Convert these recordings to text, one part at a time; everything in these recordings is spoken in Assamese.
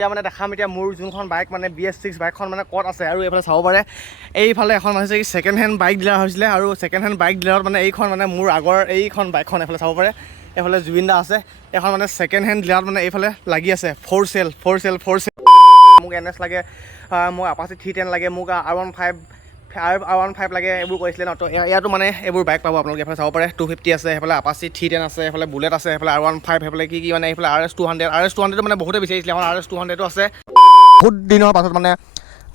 এতিয়া মানে দেখাম এতিয়া মোৰ যোনখন বাইক মানে BS6 বাইকখন মানে ক'ত আছে আৰু এইফালে চাব পাৰে এইফালে এখন হৈছে কি ছেকেণ্ড হেণ্ড বাইক ডিলাৰ হৈছিলে আৰু ছেকেণ্ড হেণ্ড বাইক ডিলাৰত মানে এইখন মানে মোৰ আগৰ এইখন বাইকখন এইফালে চাব পাৰে এইফালে জুবিন দা আছে এখন মানে ছেকেণ্ড হেণ্ড ডিলাৰত মানে এইফালে লাগি আছে ফ'ৰ চেল মোক NS লাগে মোক আপাচি 310 লাগে মোক R15 লাগে এইবোৰ কৈছিলে ন তো ইয়াতো মানে এইবোৰ বাইক পাব আপোনালোকে এইফালে চাব পাৰে 250 আছে সেইফালে আপাচি 310 আছে সেইফালে বুলেট আছে সেইফালে R15 সেইফালে কি মানে এইফালে RS200 মানে বহুতে বিচাৰিছিলে এখন RS200ও আছে বহুত দিনৰ পাছত মানে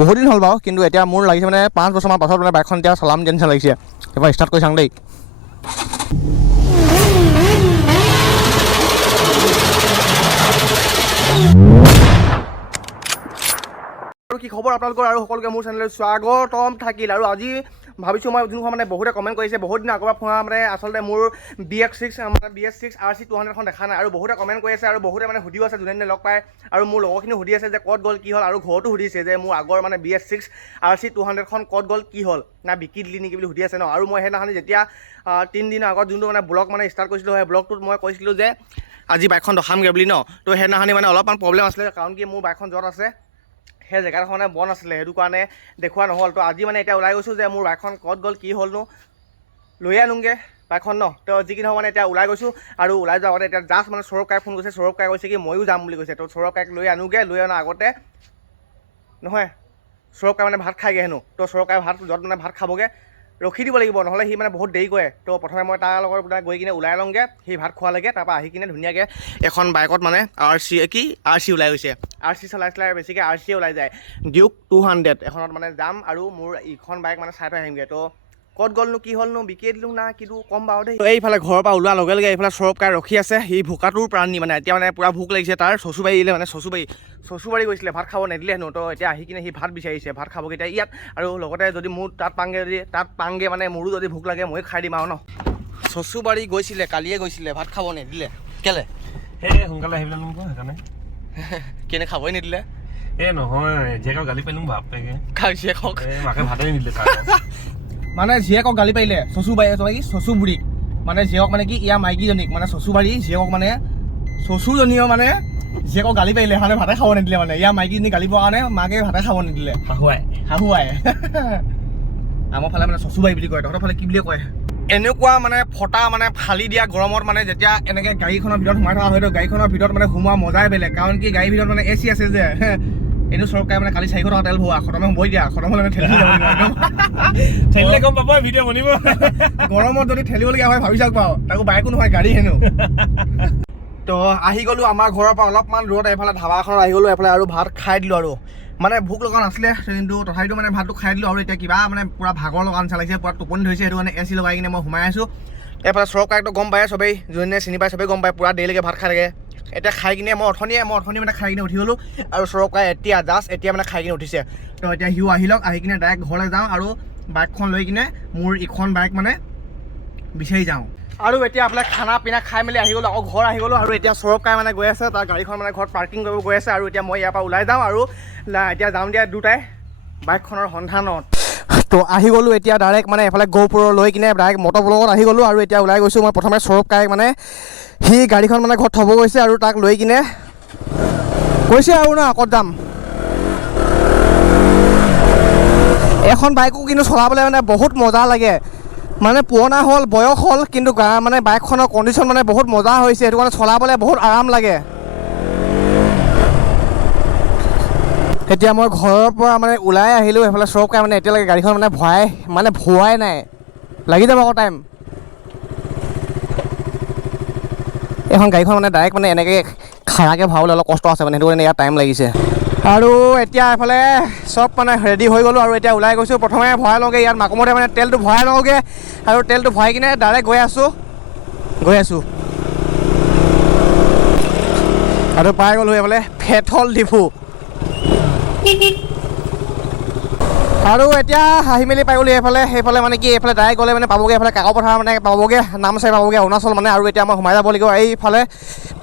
বহুত দিন হ'ল বাৰু কিন্তু এতিয়া মোৰ লাগিছে মানে 5 বছৰমান পাছত মানে বাইকখন এতিয়া চলাম যেন লাগিছে এবাৰ ষ্টাৰ্ট কৰি চাওঁ দেই আৰু কি খবৰ আপোনালোকৰ আৰু সকলোকে মোৰ চেনেলত স্বাগতম থাকিল আৰু আজি ভাবিছোঁ মই যোনখন মানে বহুতে কমেণ্ট কৰিছে বহুত দিন আগৰ পৰা মানে আচলতে মোৰ BS6 RC200খন দেখা নাই আৰু বহুতে কমেণ্ট কৰি আছে আৰু বহুতে মানে সুধিও আছে যোনে লগ পায় আৰু মোৰ লগৰখিনিও সুধি আছে যে ক'ত গ'ল কি হ'ল আৰু ঘৰতো সুধিছে যে মোৰ আগৰ মানে BS6 RC200খন ক'ত গ'ল কি হ'ল না বিকি দিলি নেকি বুলি সুধি আছে ন আৰু মই সেইদিনাখন যেতিয়া 3 দিনৰ আগত যোনটো মানে ব্লগ মানে ষ্টাৰ্ট কৰিছিলোঁ সেই ব্লগটোত মই কৈছিলোঁ যে আজি বাইকখন দেখামগৈ বুলি ন তো সেইদিনাখনি মানে অলপমান প্ৰব্লেম আছিলে কাৰণ কি মোৰ বাইকখন য'ত আছে সেই জেগাডোখৰ মানে বন আছিলে সেইটো কাৰণে দেখুওৱা নহ'ল তো আজি মানে এতিয়া ওলাই গৈছোঁ যে মোৰ বাইকখন ক'ত গ'ল কি হ'লনো লৈ আনোগৈ বাইকখন ন তো যি কি নহওক মানে এতিয়া ওলাই গৈছোঁ আৰু ওলাই যোৱাৰ আগতে এতিয়া জাষ্ট মানে সৌৰভ কাইক ফোন কৰিছে সৌৰভ কাই কৈছে কি ময়ো যাম বুলি কৈছে তো সৌৰভ কাইক লৈ আনোগৈ লৈ অনাৰ আগতে নহয় সৌৰভ কাই মানে ভাত খাইগৈ হেনো তো সৌৰভ কাই য'ত মানে ভাত খাবগৈ ৰখি দিব লাগিব নহ'লে সি মানে বহুত দেৰি কৰে তো প্ৰথমে মই তাৰ লগত গৈ কিনে ওলাই লওঁগৈ সি ভাত খোৱালৈকে তাৰপৰা আহি কিনে ধুনীয়াকৈ এখন বাইকত মানে RC ওলাই গৈছে RC চলাইছিলে আৰু বেছিকৈ RC ওলাই যায় ডিউক 200 এখনত মানে যাম আৰু মোৰ ইখন বাইক মানে চাই থৈ আহিমগৈ তো ক'ত গ'লনো কি হ'লনো বিকিয়ে দিলোঁ না কিন্তু কম বাৰু দেই এইফালে ঘৰৰ পৰা ওলোৱাৰ লগে লগে এইফালে সৌৰভ কাই ৰখি আছে সি ভোকাটোৰ প্ৰাণী মানে এতিয়া মানে পূৰা ভোক লাগিছে তাৰ চচুবাৰীলৈ মানে চচুবাৰী গৈছিলে ভাত খাব নিদিলে হেনো তো এতিয়া আহি কিনে সি ভাত বিচাৰিছে ভাত খাবগৈ এতিয়া ইয়াত আৰু লগতে যদি মোৰ তাত পাংগে মানে মোৰো যদি ভোক লাগে ময়ো খাই দিম আৰু ন চচুবাৰী গৈছিলে কালিয়ে গৈছিলে ভাত খাব নিদিলে কেলে সোনকালে আহিবলৈ লোক সেইকাৰণে কেনে খাবই নিদিলে নহয় জীয়েকক গালি পাৰিলোঁ বাপেকে জীয়েকক মাকে ভাতেই নিদিলে মানে জীয়েকক গালি পাৰিলে চচুবুৰীক মানে জীয়েকক মানে কি ইয়াৰ মাইকীজনীক মানে চচুবাৰী জীয়েকক মানে চচুজনীও মানে জীয়েকক গালি পাৰিলে মানে ভাতে খাব নিদিলে মানে ইয়াৰ মাইকীজনী গালি পোৱাৰ কাৰণে মাকে ভাতে খাব নিদিলে শাহুৱাই আমাৰ ফালে মানে চচুবাৰী বুলি কয় তহঁতৰ ফালে কি বুলি কয় এনেকুৱা মানে ফটা মানে ফালি দিয়া গৰমত মানে যেতিয়া এনেকৈ গাড়ীখনৰ ভিতৰত সোমাই থকা হয়তো গাড়ীখনৰ ভিতৰত মানে সোমোৱা মজাই বেলেগ কাৰণ কি গাড়ীৰ ভিতৰত মানে AC আছে যে এনেও চৰকাৰে মানে কালি 400 টকা তেল ভৰোৱা খতমে হ'বই দিয়া খতম হ'লে ঠেলিলে গম পাব ভিডিঅ' বনিব গৰমত যদি ঠেলিবলগীয়া হয় ভাবি চাওক বাৰু তাকো বাইকো নহয় গাড়ী হেনো তো আহি গ'লোঁ আমাৰ ঘৰৰ পৰা অলপমান দূৰত এইফালে ধাবা এখনত আহি গ'লোঁ এইফালে আৰু ভাত খাই দিলোঁ আৰু মানে ভোক লগা নাছিলে কিন্তু তথাপিতো মানে ভাতটো খাই দিলোঁ আৰু এতিয়া কিবা মানে পূৰা ভাগৰ লগা নিচিনা লাগিছে পূৰা টোপনি ধৰিছে সেইটো কাৰণে AC লগাই কিনে মই সোমাই আছোঁ এইফালে সৰব কাইকটো গম পায় চবেই যোনে চিনি পায় চবেই গম পায় পূৰা দেৰিলৈকে ভাত খাই থাকে এতিয়া খাই কিনে মই অথনি মানে খাই কিনে উঠি গ'লোঁ আৰু সৰব কাই এতিয়া মানে খাই কিনে উঠিছে তো এতিয়া সিও আহি লওক আহি কিনে ডাইৰেক্ট ঘৰলৈ যাওঁ আৰু বাইকখন লৈ কিনে মোৰ ইখন বাইক মানে বিচাৰি যাওঁ আৰু এতিয়া আপোনাৰ খানা পিনা খাই মেলি আহি গ'লোঁ আকৌ ঘৰ আহি গ'লোঁ আৰু এতিয়া সৌৰভ কাই মানে গৈ আছে তাৰ গাড়ীখন মানে ঘৰত পাৰ্কিং কৰিব গৈ আছে আৰু এতিয়া মই ইয়াৰ পৰা ওলাই যাওঁ আৰু এতিয়া যাওঁ দিয়া দুটাই বাইকখনৰ সন্ধানত তো আহি গ'লোঁ এতিয়া ডাইৰেক্ট মানে এফালে গহপুৰ লৈ কিনে ডাইৰেক্ট মটৰ ব্লগত আহি গ'লোঁ আৰু এতিয়া ওলাই গৈছোঁ মই প্ৰথমে সৌৰভ কাইক মানে সি গাড়ীখন মানে ঘৰত থ'ব গৈছে আৰু তাক লৈ কিনে কৈছে আৰু ন ক'ত যাম এখন বাইকো কিন্তু চলাবলৈ মানে বহুত মজা লাগে মানে পুৰণা হ'ল বয়স হ'ল কিন্তু মানে বাইকখনৰ কণ্ডিশ্যন মানে বহুত মজা হৈছে সেইটো কাৰণে চলাবলৈ বহুত আৰাম লাগে এতিয়া মই ঘৰৰ পৰা মানে ওলাই আহিলোঁ এইফালে সৰব কাই মানে এতিয়ালৈকে গাড়ীখন মানে ভৰোৱাই নাই লাগি যাব আকৌ টাইম এইখন গাড়ীখন মানে ডাইৰেক্ট মানে এনেকৈ খাৰাকৈ ভৰাবলৈ অলপ কষ্ট আছে মানে সেইটো কাৰণে ইয়াত টাইম লাগিছে আৰু এতিয়া এইফালে চব মানে ৰেডি হৈ গ'লোঁ আৰু এতিয়া ওলাই গৈছোঁ প্ৰথমে ভৰাই লওঁগৈ ইয়াত মাকুমতে মানে তেলটো ভৰাই লওঁগৈ আৰু তেলটো ভৰাই কিনে ডাইৰেক্ট গৈ আছোঁ আৰু পাই গ'লোঁ এইফালে পেট্ৰল ডিপু আৰু এতিয়া আহি মেলি পাই গ'লোঁ সেইফালে মানে কি এইফালে ডাইৰেক্ট গ'লে মানে পাবগৈ এইফালে কাকপথাৰ মানে পাবগৈ নামচাই পাবগৈ অৰুণাচল মানে আৰু এতিয়া মই সোমাই যাব লাগিব এইফালে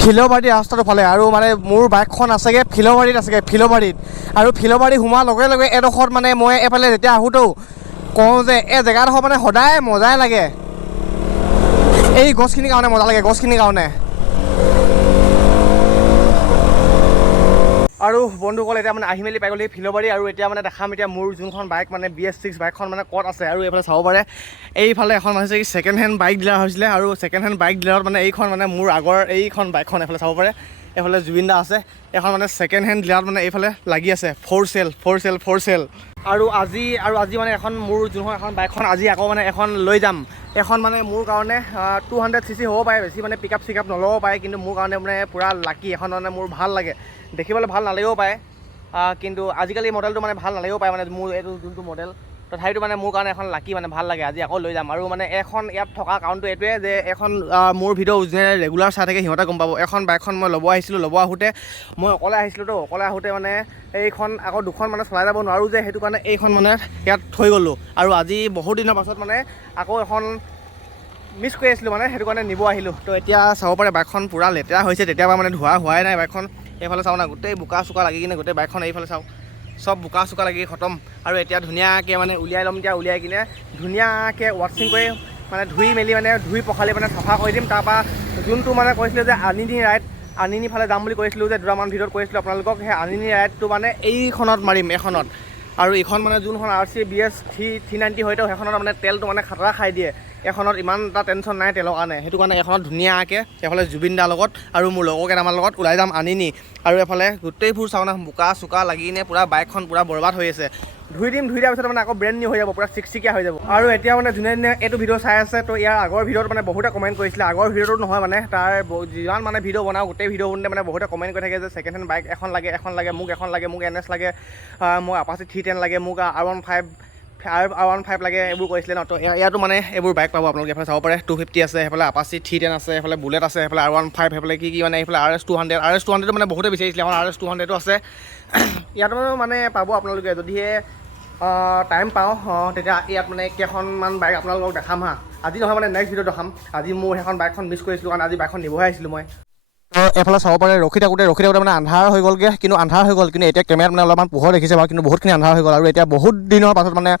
ফিল'বাৰী ৰাস্তাটো ফালে আৰু মানে মোৰ বাইকখন আছেগৈ ফিল'বাৰীত আৰু ফিল'বাৰী সোমোৱাৰ লগে লগে এডোখৰত মানে মই এইফালে যেতিয়া আহোঁতো কওঁ যে এই জেগাডোখৰ মানে সদায় মজাই লাগে এই গছখিনিৰ কাৰণে মজা লাগে আৰু বন্ধুসকল এতিয়া মানে আহি মেলি পাই গ'লে ফিলবাৰী আৰু এতিয়া মানে দেখাম এতিয়া মোৰ যোনখন বাইক মানে BS6 বাইকখন মানে ক'ত আছে আৰু এইফালে চাব পাৰে এইফালে এখন হৈছে কি ছেকেণ্ড হেণ্ড বাইক ডিলাৰ হৈছিলে আৰু ছেকেণ্ড হেণ্ড বাইক ডিলাৰত মানে এইখন মানে মোৰ আগৰ এইখন বাইকখন এইফালে চাব পাৰে এইফালে জুবিন দা আছে এখন মানে ছেকেণ্ড হেণ্ড ডিলাৰত মানে এইফালে লাগি আছে ফ'ৰ চেল আৰু আজি মানে এখন মোৰ যোনখন এখন বাইকখন আজি আকৌ মানে এখন লৈ যাম এখন মানে মোৰ কাৰণে 200cc হ'ব পাৰে বেছি মানে পিক আপ নল'ব পাৰে কিন্তু মোৰ কাৰণে মানে পূৰা লাকি এখন মানে মোৰ ভাল লাগে দেখিবলৈ ভাল নালাগিব পাৰে কিন্তু আজিকালি মডেলটো মানে ভাল নালাগিব পাৰে মানে মোৰ এইটো যোনটো মডেল তথাপিতো মানে মোৰ কাৰণে এখন লাকি মানে ভাল লাগে আজি আকৌ লৈ যাম আৰু মানে এখন ইয়াত থকা কাৰণটো এইটোৱে যে এখন মোৰ ভিডিঅ' যোনে ৰেগুলাৰ চাই থাকে সিহঁতে গম পাব এখন বাইকখন মই ল'ব আহোঁতে মই অকলে আহিছিলোঁ অকলে আহোঁতে মানে এইখন আকৌ দুখন মানে চলাই যাব নোৱাৰোঁ যে সেইটো কাৰণে এইখন মানে ইয়াত থৈ গ'লোঁ আৰু আজি বহুত দিনৰ পাছত মানে আকৌ এখন মিছ কৰি আছিলোঁ মানে সেইটো কাৰণে নিব আহিলোঁ তো এতিয়া চাব পাৰে বাইকখন পূৰা লেতেৰা হৈছে তেতিয়াবা মানে ধোৱা হোৱাই নাই বাইকখন এইফালে চাওঁ না গোটেই বোকা চোকা লাগি কিনে গোটেই বাইকখন এইফালে চাওঁ সব বোকা চোকা লাগি খতম আৰু এতিয়া ধুনীয়াকৈ মানে উলিয়াই ল'ম এতিয়া উলিয়াই কিনে ধুনীয়াকৈ ৱাশ্বিং কৰি মানে ধুই পখালি মানে চাফা কৰি দিম তাৰপৰা যোনটো মানে কৈছিলোঁ যে আনিনি ফালে যাম বুলি কৈছিলোঁ যে দুটামান ভিডিঅ'ত কৈছিলোঁ আপোনালোকক সেই আনিনি ৰাইডটো মানে এইখনত মাৰিম এখনত আৰু এইখন মানে যোনখন RC BS 390 হয়তো সেইখনত মানে তেলটো মানে খাতৰা খাই দিয়ে এখনত ইমান এটা টেনশ্যন নাই তেলৰ কাৰণে সেইটো কাৰণে এখনত ধুনীয়াকৈ এইফালে জুবিন দাৰ লগত আৰু মোৰ লগৰ কেইটামান লগত ওলাই যাম আনিনি আৰু এইফালে গোটেইবোৰ চাওঁ না বোকা চোকা লাগি কিনে পূৰা বাইকখন পূৰা বৰবাদ হৈ আছে ধুই দিয়াৰ পিছত মানে আকৌ ব্ৰেণ্ড নিউ হৈ যাব পূৰা চিকচিকীয়া হৈ যাব আৰু এতিয়া মানে যোনে এইটো ভিডিঅ' চাই আছে তো ইয়াৰ আগৰ ভিডিঅ'ত মানে বহুতে কমেণ্ট কৰিছিলে আগৰ ভিডিঅ'টো নহয় মানে তাৰ যিমান মানে ভিডিঅ' বনাওঁ গোটেই ভিডিঅ' বনাওঁতে মানে বহুতে কমেণ্ট কৰি থাকে যে ছেকেণ্ড হেণ্ড বাইক এখন লাগে মোক NS লাগে মোক Apache 310 লাগে মোক R15 লাগে এইবোৰ কৈছিলে ন তো ইয়াতো মানে এইবোৰ বাইক পাব আপোনালোকে এইফালে চাব পাৰে 250 আছে সেইফালে Apache 310 আছে সেইফালে বুলেট আছে সেইফালে R15 সেইফালে কি মানে এইফালে RS200 মানে বহুতে বিচাৰিছিলে এখন RS200টো আছে ইয়াত মানে পাব আপোনালোকে যদিহে টাইম পাওঁ তেতিয়া ইয়াত মানে কেইখনমান বাইক আপোনালোকক দেখাম হা আজি নহয় মানে নেক্সট ভিডিঅ'ত দেখাম আজি মোৰ সেইখন বাইকখন মিছ কৰিছিলোঁ কাৰণ আজি বাইকখন নিবহে আহিছিলোঁ মই এফালে চাব পাৰে ৰখি থাকোঁতে মানে আন্ধাৰ হৈ গ'লগৈ কিন্তু এতিয়া কেমেৰাত মানে অলপমান পোহৰ দেখিছে বাৰু কিন্তু বহুতখিনি আন্ধাৰ হৈ গ'ল আৰু এতিয়া বহুত দিনৰ পাছত মানে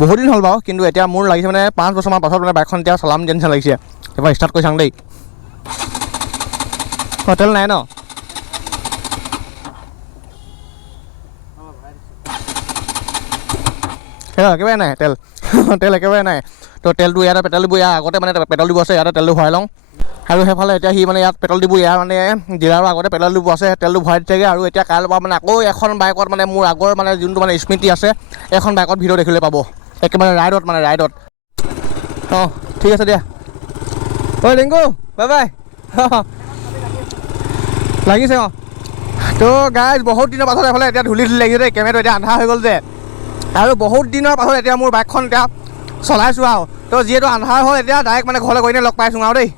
বহুত দিন হ'ল বাৰু কিন্তু এতিয়া মোৰ লাগিছে মানে 5 বছৰমান পাছত মানে বাইকখন এতিয়া চলাম যেন লাগিছে এবাৰ ষ্টাৰ্ট কৰি চাওঁ দেই তেল নাই ন একেবাৰে নাই তেল একেবাৰে নাই তো তেলটো ইয়াতে পেট্ৰল দিব ইয়াৰ আগতে মানে পেট্ৰল দিব আছে ইয়াতে তেলটো ভৰাই লওঁ আৰু সেইফালে এতিয়া সি মানে ইয়াত পেট্ৰল দিব ইয়াৰ মানে ডিলাৰৰ আগতে পেট্ৰল দিব আছে তেলটো ভৰাই দি থাকে আৰু এতিয়া কাইলৈ পৰা মানে আকৌ এখন বাইকত মানে মোৰ আগৰ মানে যোনটো মানে স্মৃতি আছে এখন বাইকত ভিডিঅ' দেখিবলৈ পাব একেবাৰে ৰাইডত অঁ ঠিক আছে দিয়া ঐ লিংকু বাই লাগিছে অঁ তো গাইজ বহুত দিনৰ পাছত এইফালে এতিয়া ধূলি লাগিছে দেই কেমেৰাটো এতিয়া আন্ধাৰ হৈ গ'ল যে আৰু বহুত দিনৰ পাছত এতিয়া মোৰ বাইকখন এতিয়া চলাইছোঁ আৰু তো যিহেতু আন্ধাৰ হ'ল এতিয়া ডাইৰেক্ট মানে ঘৰলৈ গৈ কিনে লগ পাইছোঁ আৰু দেই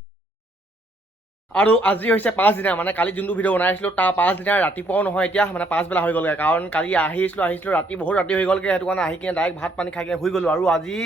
আৰু আজি হৈছে 5 দিনা মানে কালি যোনটো ভিডিঅ' বনাইছিলোঁ তাৰ 5 দিনা ৰাতিপুৱাও নহয় এতিয়া মানে 5 বেলা হৈ গ'লগৈ কাৰণ কালি আহিছিলোঁ বহুত ৰাতি হৈ গ'লগৈ সেইটো কাৰণে আহি কিনে ডাইৰেক্ট ভাত পানী খাই কিনে শুই গ'লোঁ আৰু আজি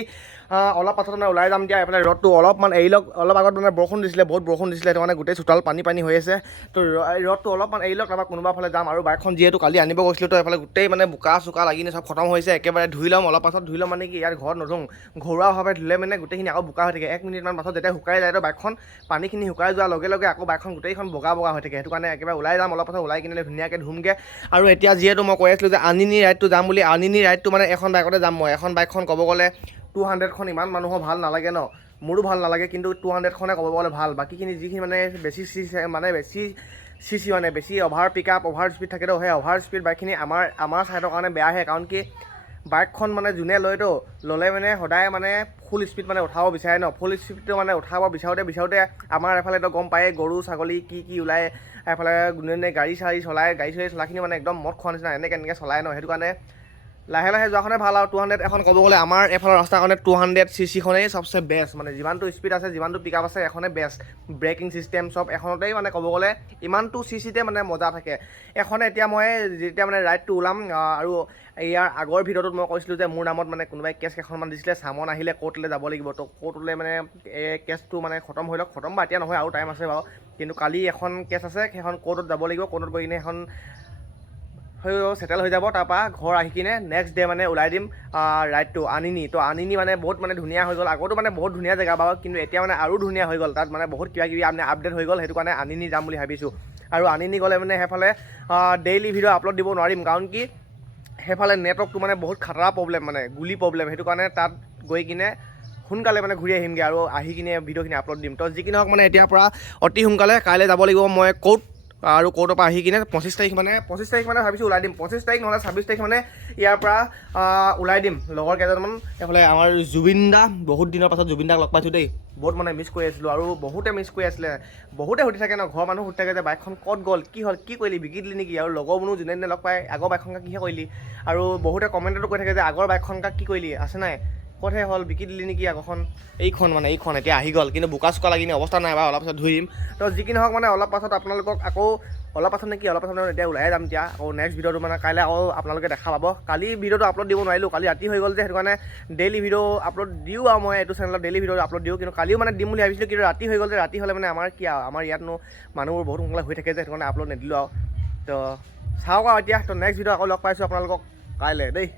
অলপ পাছত মানে ওলাই যাম দিয়া এইফালে ৰ'দটো অলপমান এৰি লওক অলপ আগত মানে বৰষুণ দিছিলে বহুত বৰষুণ দিছিলে সেইটো কাৰণে গোটেই চোতাল পানী হৈ আছে তো ৰ'দটো অলপমান এৰি লওক তাৰপৰা কোনোবা ফালে যাম আৰু বাইকখন যিহেতু কালি আনিব গৈছিলোঁ তো এইফালে গোটেই মানে বোকা চোকা লাগি চব খতম হৈছে একেবাৰে ধুই ল'ম অলপ পাছত ধুই ল'ম মানে কি ইয়াত ঘৰত নধুওঁ ঘৰুৱাভাৱে ধুলে মানে গোটেইখিনি আকৌ বোকা হৈ থাকে 1 মিনিটমান পাছত যেতিয়া শুকাই যায় তো বাইকখন পানীখিনি শুকাই যোৱাৰ লগে লগে আকৌ বাইকখন গোটেইখন বগা হৈ থাকে সেইটো কাৰণে একেবাৰে ওলাই যাম অলপ পাছত ওলাই কিনে ধুনীয়াকৈ ধুমগৈ আৰু এতিয়া যিহেতু মই কৈ আছিলোঁ যে আনিনি ৰাইডটো যাম বুলি আনিনি ৰাইডটো মানে এখন বাইকতে যাম মই এখন বাইকখন ক'ব গ'লে 200খন ইমান মানুহৰ ভাল নালাগে ন মোৰো ভাল নালাগে কিন্তু 200খনে ক'ব গ'লে ভাল বাকীখিনি যিখিনি মানে বেছি চিচি মানে বেছি অভাৰ পিক আপ অভাৰ স্পীড থাকে তো সেই অভাৰ স্পীড বাইকখিনি আমাৰ ছাইডৰ কাৰণে বেয়াহে কাৰণ কি বাইকখন মানে যোনে ল'লে মানে সদায় মানে ফুল স্পীড মানে উঠাব বিচাৰে ন ফুল স্পীডটো মানে উঠাব বিচাৰোঁতে আমাৰ এফালেতো গম পায়ে গৰু ছাগলী কি ওলায় এফালে গাড়ী চাড়ী চলাখিনি মানে একদম মদ খোৱা নিচিনা এনেকৈ চলায় ন সেইটো কাৰণে লাহে যোৱাখনে ভাল আৰু 200 এখন ক'ব গ'লে আমাৰ এফালৰ ৰাস্তাৰ কাৰণে 200cc-খনেই চবচে বেষ্ট মানে যিমানটো স্পীড আছে যিমানটো পিক আপ আছে এখনে বেষ্ট ব্ৰেকিং চিষ্টেম চব এখনতেই মানে ক'ব গ'লে ইমানটো চিচিতে মানে মজা থাকে এখনে এতিয়া মই যেতিয়া মানে ৰাইডটো ওলাম আৰু ইয়াৰ আগৰ ভিডিঅ'টোত মই কৈছিলোঁ যে মোৰ নামত মানে কোনোবাই কেছ কেইখনমান দিছিলে চামন আহিলে কোৰ্টলৈ যাব লাগিব তো কোৰ্টলৈ মানে এই কেছটো মানে খতম হৈ লওক খতম বা এতিয়া নহয় আৰু টাইম আছে বাৰু কিন্তু কালি এখন কেছ আছে সেইখন কোৰ্টত যাব লাগিব কোৰ্টত গৈ কিনে এখন সেটেল হৈ যাব তাৰপৰা ঘৰ আহি কিনে নেক্সট ডে মানে ওলাই দিম ৰাইডটো আনিনি মানে বহুত মানে ধুনীয়া হৈ গ'ল আগতো মানে বহুত ধুনীয়া জেগা বাৰু কিন্তু এতিয়া মানে আৰু ধুনীয়া হৈ গ'ল তাত মানে বহুত কিবা কিবি আপডেট হৈ গ'ল সেইটো কাৰণে আনিনি যাম বুলি ভাবিছোঁ আৰু আনি নি গ'লে মানে সেইফালে ডেইলি ভিডিঅ' আপলোড দিব নোৱাৰিম কাৰণ কি সেইফালে নেটৱৰ্কটো মানে বহুত খাতৰা প্ৰব্লেম মানে গুলি প্ৰব্লেম সেইটো কাৰণে তাত গৈ কিনে সোনকালে মানে ঘূৰি আহিমগৈ আৰু আহি কিনে ভিডিঅ'খিনি আপলোড দিম তো যি কি নহওক মানে এতিয়াৰ পৰা অতি সোনকালে কাইলৈ যাব লাগিব মই ক'ত আৰু ক'ৰ্টৰ পৰা আহি কিনে 25 তাৰিখ মানে ভাবিছোঁ ওলাই দিম 25 তাৰিখ নহ'লে 26 তাৰিখ মানে ইয়াৰ পৰা ওলাই দিম লগৰ কেইজনমান এইফালে আমাৰ জুবিন দা বহুত দিনৰ পাছত জুবিন দাক লগ পাইছোঁ দেই বহুত মানে মিছ কৰি আছিলোঁ আৰু বহুতে মিছ কৰি আছিলে বহুতে সুধি থাকে ন ঘৰৰ মানুহ সুধি থাকে যে বাইকখন ক'ত গ'ল কি হ'ল কি কৰিলি বিকি দিলি নেকি আৰু লগৰবোৰো যোনে দিনে লগ পাই আগৰ বাইকখন কিহে কৰিলি আৰু বহুতে কমেণ্টতো কৈ থাকে যে আগৰ বাইকখন কি কৰিলি আছে নাই ক'তহে হ'ল বিকি দিলি নেকি আগৰখন এইখন এতিয়া আহি গ'ল কিন্তু বোকা চোকা লাগি অৱস্থা নাই বা অলপ পাছত ধুই দিম তো যি কি নহওক মানে অলপ পাছত আপোনালোকক আকৌ অলপ পাছত এতিয়া ওলাই যাম এতিয়া আকৌ নেক্সট ভিডিঅ'টো মানে কাইলৈ আকৌ আপোনালোকে দেখা পাব কালি ভিডিঅ'টো আপলোড দিব নোৱাৰিলোঁ কালি ৰাতি হৈ গ'ল যে সেইটো কাৰণে ডেইলি ভিডিঅ' আপলোড দিওঁ আৰু মই এইটো চেনেলত ডেইলি ভিডিঅ' আপলোড দিওঁ কিন্তু কালিও মানে দিম বুলি ভাবিছিলোঁ কিন্তু ৰাতি হৈ গ'ল যে ৰাতি হ'লে মানে আমাৰ কি আৰু আমাৰ ইয়াতনো মানুহবোৰ বহুত সোনকালে হৈ থাকে যে সেইটো কাৰণে আপলোড নিদিলোঁ আৰু তো চাওক আৰু এতিয়া তো নেক্সট ভিডিঅ' আকৌ লগ পাইছোঁ আপোনালোকক কাইলৈ দেই